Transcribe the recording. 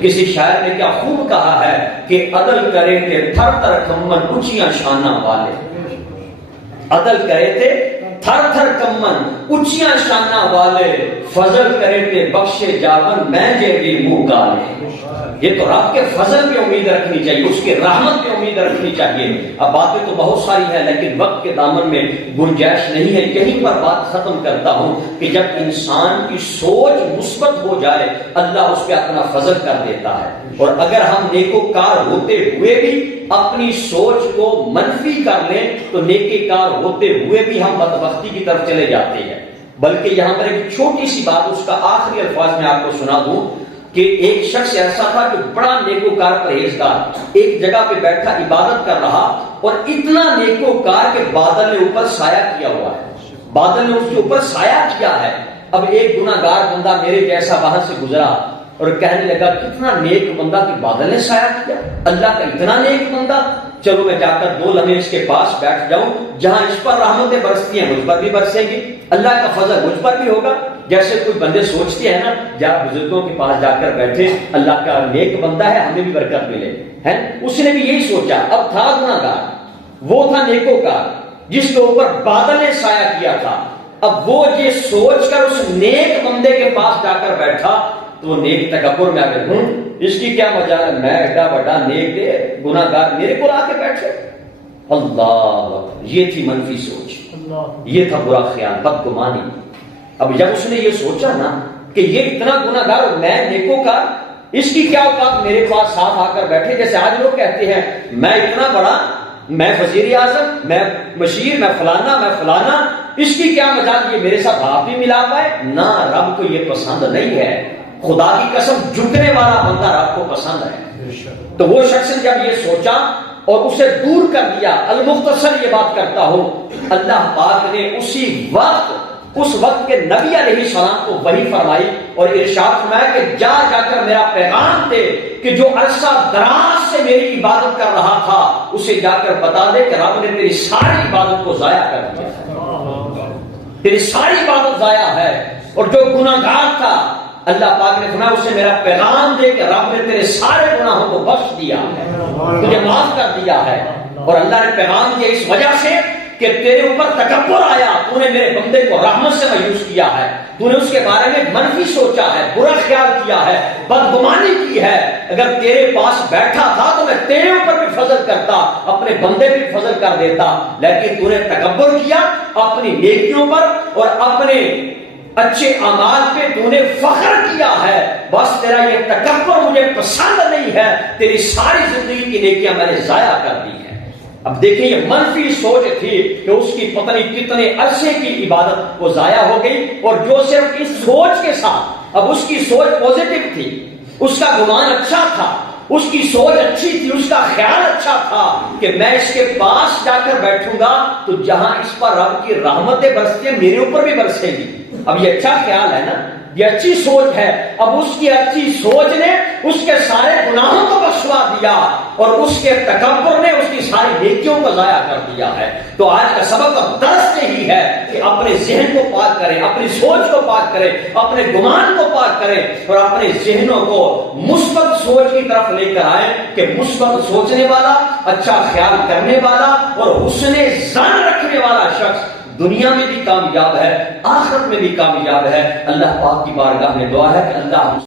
کسی شاعر نے کیا خوب کہا ہے کہ عدل کرے تھے تھر تھر کمن اونچیاں شانہ والے، عدل کرے تھے تھر تھر کمن اونچیاں شانہ والے، فضل کرے تھے بخشے جاون میں جیوی منہ گالے۔ یہ تو رب کے فضل پہ امید رکھنی چاہیے، اس کے رحمت پہ امید رکھنی چاہیے۔ اب باتیں تو بہت ساری ہیں لیکن وقت کے دامن میں گنجائش نہیں ہے، یہیں پر بات ختم کرتا ہوں کہ جب انسان کی سوچ مثبت ہو جائے اللہ اس پہ اپنا فضل کر دیتا ہے، اور اگر ہم نیکوکار ہوتے ہوئے بھی اپنی سوچ کو منفی کر لیں تو نیکوکار ہوتے ہوئے بھی ہم بدبختی کی طرف چلے جاتے ہیں۔ بلکہ یہاں پر ایک چھوٹی سی بات، اس کا آخری الفاظ میں آپ کو سنا دوں کہ ایک شخص ایسا تھا کہ بڑا نیکوکار پرہیزگار، ایک جگہ پہ بیٹھا عبادت کر رہا، اور اتنا نیکوکار کہ بادل نے اوپر سایہ کیا ہوا ہے، بادل نے اس کے اوپر سایہ کیا ہے۔ اب ایک گناہگار بندہ میرے جیسا وہاں سے گزرا اور کہنے لگا کتنا نیک بندہ کہ بادل نے سایہ کیا، اللہ کا اتنا نیک بندہ، چلو میں جا کر 2 لمحے اس کے پاس بیٹھ جاؤں، جہاں اس پر رحمتیں برستی ہیں مجھ پر بھی برسیں گی، اللہ کا فضل مجھ پر بھی ہوگا۔ جیسے کوئی بندے سوچتے ہیں نا، جا بزرگوں کے پاس جا کر بیٹھے، اللہ کا نیک بندہ ہے ہمیں بھی برکت ملے ہے۔ اس نے بھی یہی سوچا، اب تھا گناہگار، وہ تھا نیکوکار جس کے اوپر بادل نے سایہ کیا تھا، اب وہ یہ سوچ کر اس نیک بندے کے پاس جا کر بیٹھا تو وہ نیک تکبر میں آ گئے، اس کی کیا مجال ہے، میں ایڈا بڑا نیک گناہگار میرے کو آ کے بیٹھے۔ اللہ، یہ تھی منفی سوچ، یہ تھا برا خیال، بدگمانی۔ اب جب اس نے یہ سوچا نا کہ یہ اتنا گناہگار اور میں نیکوکار، اس کی کیا اوقات میرے پاس صاف آ کر بیٹھے، جیسے آج لوگ کہتے ہیں میں اتنا بڑا، میں وزیر اعظم، میں مشیر، میں فلانا، اس کی کیا مجال یہ میرے ساتھ ہاتھ بھی ملا پائے۔ نہ، رب کو یہ پسند نہیں ہے، خدا کی قسم جھکنے والا بندہ رب کو پسند ہے۔ تو وہ شخص نے جب یہ سوچا اور اسے دور کر دیا، المختصر یہ بات کرتا ہوں، اللہ پاک نے اسی وقت، اس وقت کے نبی علیہ السلام کو وحی فرمائی اور ارشاد فرمایا کہ جا کر میرا پیغام دے کہ جو عرصہ دراز سے میری عبادت کر رہا تھا اسے جا کر بتا دے کہ رب نے تیری ساری عبادت کو ضائع کر دیا ہے، تیری ساری عبادت ضائع ہے۔ اور جو گناہگار تھا اللہ پاک نے فرمایا اسے میرا پیغام دے کہ رب نے تیرے سارے گناہوں کو بخش دیا ہے، تجھے معاف کر دیا ہے۔ اور اللہ نے پیغام دیا اس وجہ سے کہ تیرے اوپر تکبر آیا، تو نے میرے بندے کو رحمت سے مایوس کیا ہے، تو نے اس کے بارے میں منفی سوچا ہے، برا خیال کیا ہے، بدگمانی کی ہے۔ اگر تیرے پاس بیٹھا تھا تو میں تیرے اوپر بھی فضل کرتا، اپنے بندے بھی فضل کر دیتا، لیکن تو نے تکبر کیا اپنی نیکیوں پر اور اپنے اچھے اعمال پہ تو نے فخر کیا ہے، بس تیرا یہ تکبر مجھے پسند نہیں ہے، تیری ساری زندگی کی نیکیاں میں نے ضائع کر دی ہیں۔ اب دیکھیں یہ منفی سوچ تھی کہ اس کی پتہ نہیں کتنے عرصے کی عبادت وہ ضائع ہو گئی، اور جو صرف اس سوچ کے ساتھ، اب اس کی سوچ پازیٹو تھی، اس کا گمان اچھا تھا، اس کی سوچ اچھی تھی، اس کا خیال اچھا تھا کہ میں اس کے پاس جا کر بیٹھوں گا تو جہاں اس پر رب کی رحمتیں برستی ہیں میرے اوپر بھی برسے گی۔ اب یہ اچھا خیال ہے نا، یہ اچھی سوچ ہے۔ اب اس کی اچھی سوچ نے اس کے سارے گناہوں کو بخشوا دیا اور اس کے تکبر نے اس کی ساری نیکیوں کو ضائع کر دیا ہے۔ تو آج کا سبق اب درس یہی ہے کہ اپنے ذہن کو پاک کریں، اپنی سوچ کو پاک کریں، اپنے گمان کو پاک کریں اور اپنے ذہنوں کو مثبت سوچ کی طرف لے کر آئیں کہ مثبت سوچنے والا، اچھا خیال کرنے والا اور حسن ظن رکھنے والا شخص دنیا میں بھی کامیاب ہے، آخرت میں بھی کامیاب ہے۔ اللہ پاک کی بارگاہ میں دعا ہے کہ اللہ